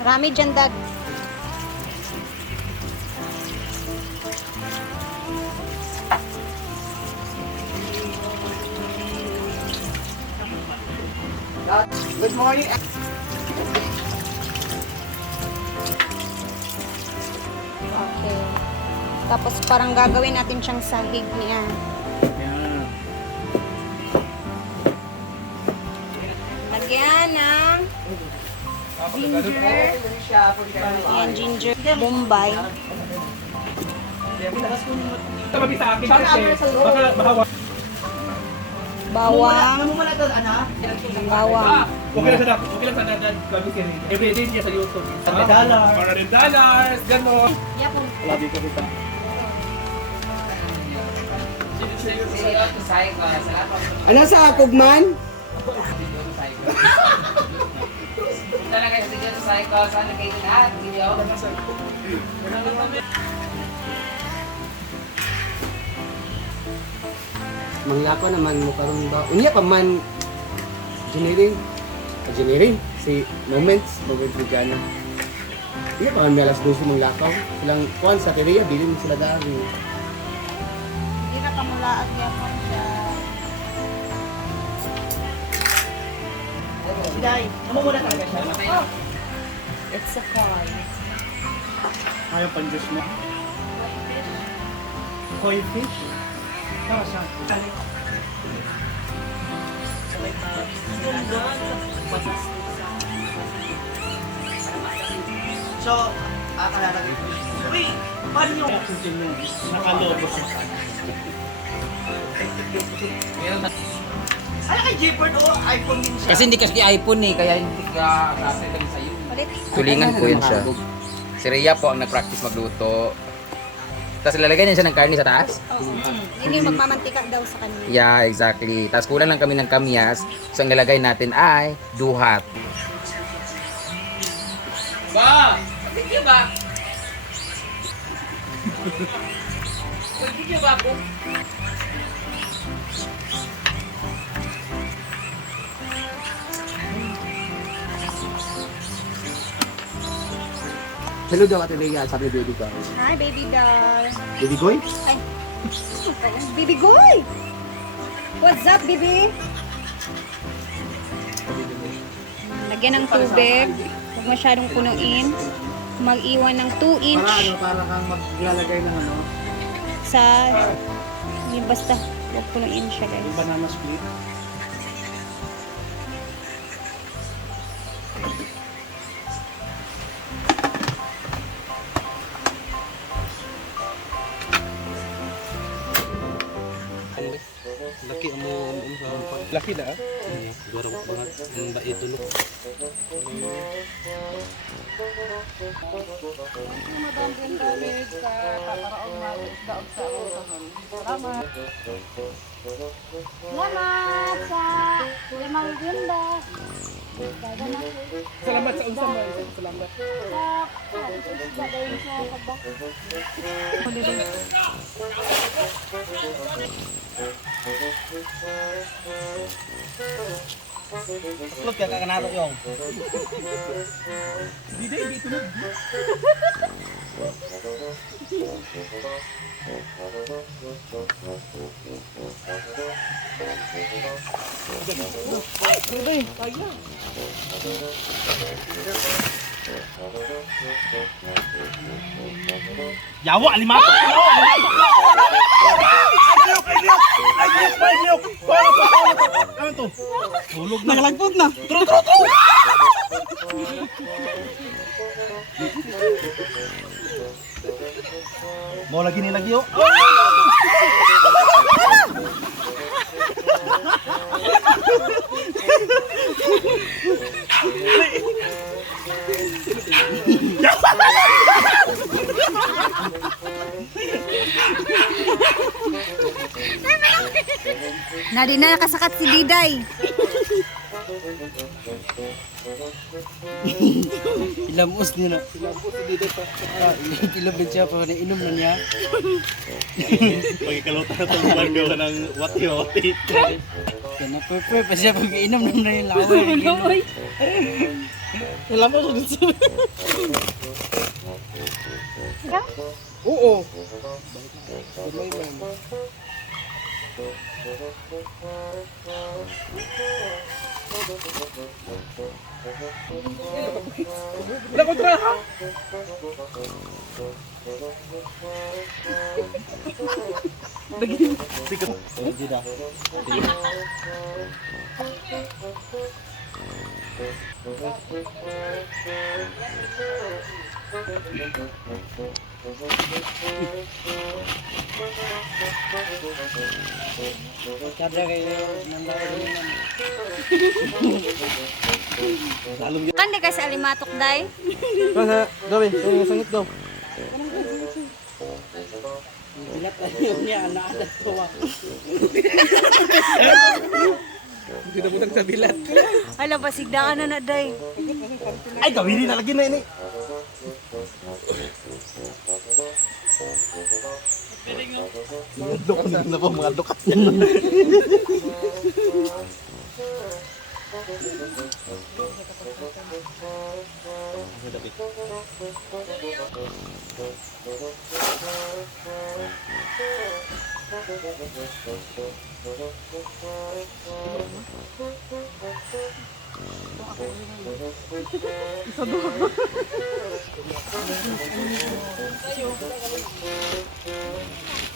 Marami dyan, dad. Good morning. Okay. Tapos parang gagawin natin siyang sahig niya. Ginger. Ayan, ginger. Bombay. Sa. Bawang. Ano ano? Bawang. Okay lang sa. Okay lang sa dapat. Gabi ka rin. Every day niya sa YouTube. Para dollars. Para rin dollars. Ganon. Labi ka kita. Ano sa akog man? Talaga sa video sa cycle, sana kayo lahat, video. Manglako naman mo karon ba? Unya pa man engineering. Engineering si Moments Moments Bigana. Iya pa man may alas 12 manglakaw. Silang kuan sa Korea bilin sila dami. Hindi na kamulaag yapon siya. Day, ano mo na talaga siya? It's a fry. Ayaw pang juice mo. Koi fish? Tama siya. So, akalalagay ko. Uy, paano nyo? Nakalobo siya. Ano kay Jeopard o iPhone din siya? Kasi hindi kasi iPhone eh, kaya hindi ka kasi lang sa'yo. Tulingan ko yun siya. Si Rhea po ang nag-practice magluto. Tapos ilalagay niya siya ng karne sa taas. Oo. Yun yung magmamantika daw sa kanya. Yeah, exactly. Tapos kulang lang kami ng kamyas. So ang nilagay natin ay duhat. Ba! Video ba? Video ba po? Hello daw ate Leia, sabi ni baby ko. Hi, baby doll. Baby boy? Ay. Baby Goy! What's up, baby? Lagyan ng tubig. Huwag masyadong punuin. Mag-iwan ng 2 inch Para ano, para kang maglalagay ng ano, sa... Yung basta, huwag punuin siya, guys. Banana split. Laki mo um, sa pag Laki na. garang banget ang ba ito no. Salamat sa limang ganda. Salamat sa unsa mo. Salamat. Upload ka kakanato yung. Di day, di tunog. Yawa, lima to! Ano to? Hulog na. Nakalagpot na. Tro, tro, tro! Mo lagi nilagyo. Na di na nakasakat si Diday. Ilamos niya na. Ah, Ilabid siya pa na inom na niya. Pagkakalutan na itong bargaw ka ng wati-wati. Kaya na pa siya pag inom na na yung laway. Alam mo, sunod sa... Ikaw? Oo. Gamay man. Wala ko traha! Kan di kasi alimatok day. Kasi, gawin, yung sangit daw. Hindi na sa bilat. Hala, pasigdaan na na day. Ay, gawin na lagi na ini. Dukat na po, mga dukat.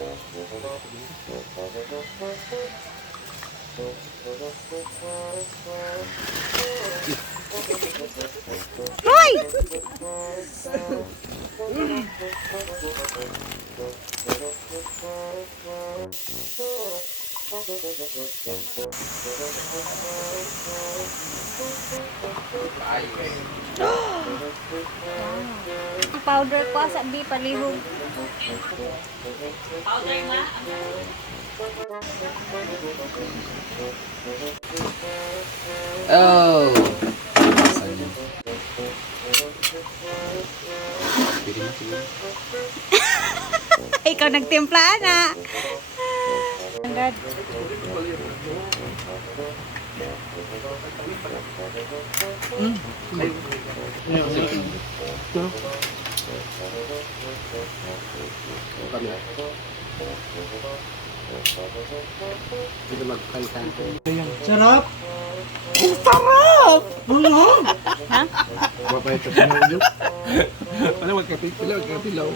Hoy! Powder ko sa bi palihog. Oh! Ikaw nagtimpla na. Ang God. Kami. Hindi magkanta. Sarap! Ha? Mapay ito sa mga yun. Ano, magkapilaw, magkapilaw.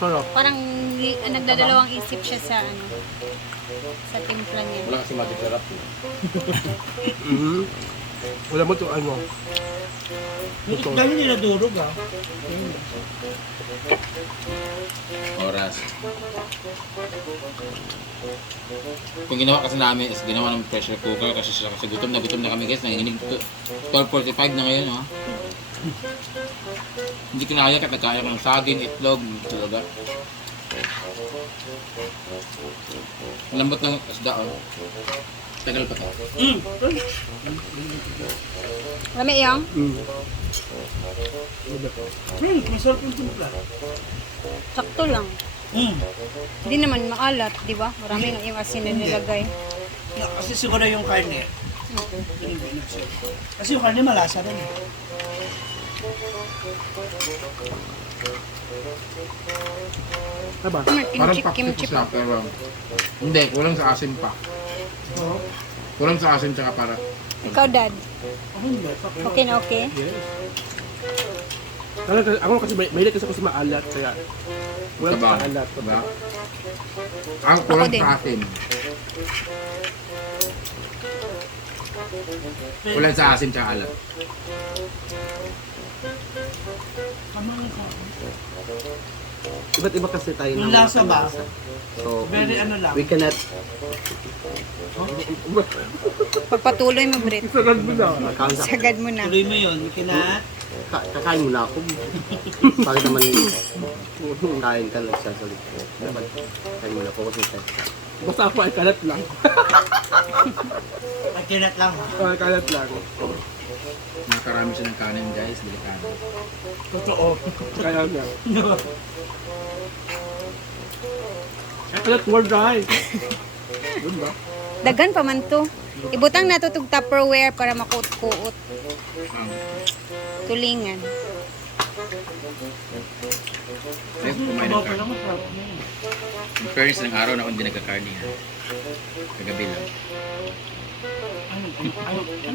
Sarap. Parang ah, nagdadalawang isip siya sa ano sa timpla niya. Wala kasi matisarap. Mhm. Wala mo to ano. Ito. Dami nila durog ah. Oras. Kung ginawa kasi namin is ginawa ng pressure cooker kasi siya kasi gutom na gutom na kami guys. Nanginginig to 12.45 na ngayon oh. Hindi kinaya kahit nagkaya ko ng saging, itlog, talaga. Lambot ng isda oh. Tagal pa to. Lami yung? Mm. Hmm, masarap yung timpla. Sakto lang. Hmm. Hindi naman maalat, di ba? Marami yung asin na nilagay. Yeah, kasi siguro yung karne. Kasi yung karne malasa rin eh. Diba? Kimchi, kimchi pa. pero hindi, kulang sa asin pa. Kulang sa asin tsaka para Ikaw, dad. Ako hindi. Okay na okay? Talaga, ako kasi may mahilig kasi ako sa maalat, kaya Diba? sa maalat. Diba? Ang kulang din. sa asin. Kulang sa asin tsaka alat. Sa akin. Iba't iba kasi tayo Yung ng mga lasa ba? panlasa. So, Very ano lang. we cannot Pagpatuloy mo, Brit. Sagad mo na. count Sagad mo na. Tuloy mo yun. Kina... Ka- kakain mo na ako. Bakit naman kain ka nagsasalit ko? Dapat kain mo na ako kasi tayo. Basta ako ay kalat lang. At kinat lang ha. Ah, kalat lang. Nakarami siya ng kanin guys, delikado. Totoo. Kaya nga. Kalat more dry. Yun ba? Dagan pa man to. Ibutang na to tug Tupperware para makuot-kuot. Tulingan. Ay, kumain ng karne. In fairness ng araw na ako hindi nagkakarni ha. Kagabi lang.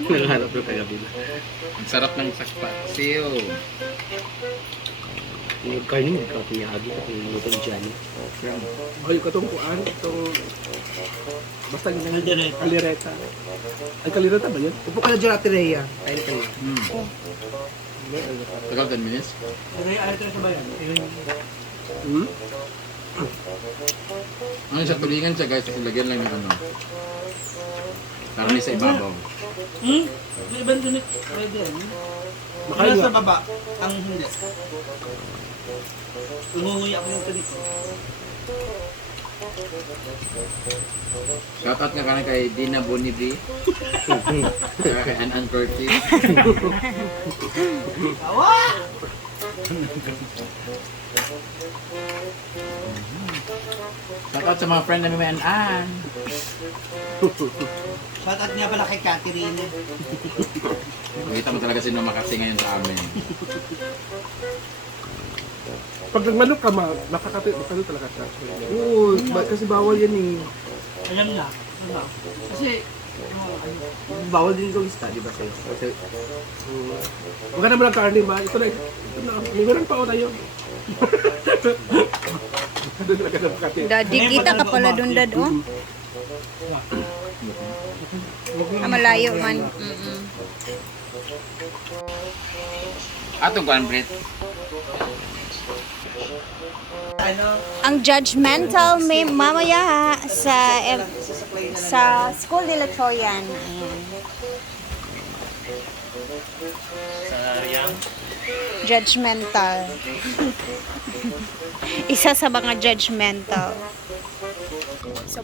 Nangharap na kagabi na. Ang sarap ng sakpa. Siyo. Yung kain mo, ikaw pinahagi ka kung luto ni Johnny. Ay, katong kuan, itong... Basta. Kaldereta. Kalireta. Ay, kalireta ba yun? Upo ka na dyan, Ate Rhea. Kain ka na. Hmm. Tagal 10 minutes. Tuloy ayaw tayo sa bayan. Hmm? Ano siya, tulingan siya guys, lagyan lang ng ano. Karni sa ibabaw. Hmm? May ibang dunit. Pwede. Makain Wala sa baba. Ang hindi. Umunguya ako yung tulit. Shoutout nga kami kay Dina Bonibi. Saka kay Ann Curtis. Awa! Shoutout sa mga friend namin may Ann. Shoutout nga pala kay Catherine. Makita mo talaga sino makasi ngayon sa amin. Pag nagmanok ka, ma, makakapit, makano talaga siya. Oo, ba- kasi bawal yan eh. Alam na. Ano? Kasi, Bawal din lista, di ba sa'yo? Kasi, Huwag ka naman ng karne, ma. Ito na, ito na. Yun. Ano talaga ng makati? Daddy, kita ka pala dun, dad, oh. Ah, malayo man. Mm-mm. Atong kuan Brit. ano, Ang judgmental may mamaya sa sa school nila Troyan. Ayan. Judgmental. Isa sa mga judgmental.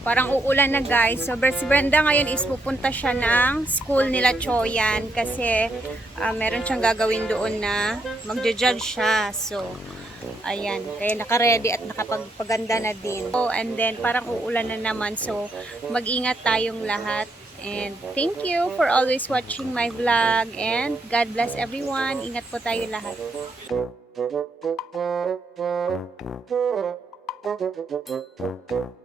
So parang uulan na guys. So si Brenda ngayon is pupunta siya ng school nila Choyan kasi ah, meron siyang gagawin doon na magja-judge siya. So ayan, kaya naka-ready at nakapagpaganda na din. Oh, and then parang uulan na naman. So mag-ingat tayong lahat. And thank you for always watching my vlog and God bless everyone. Ingat po tayo lahat.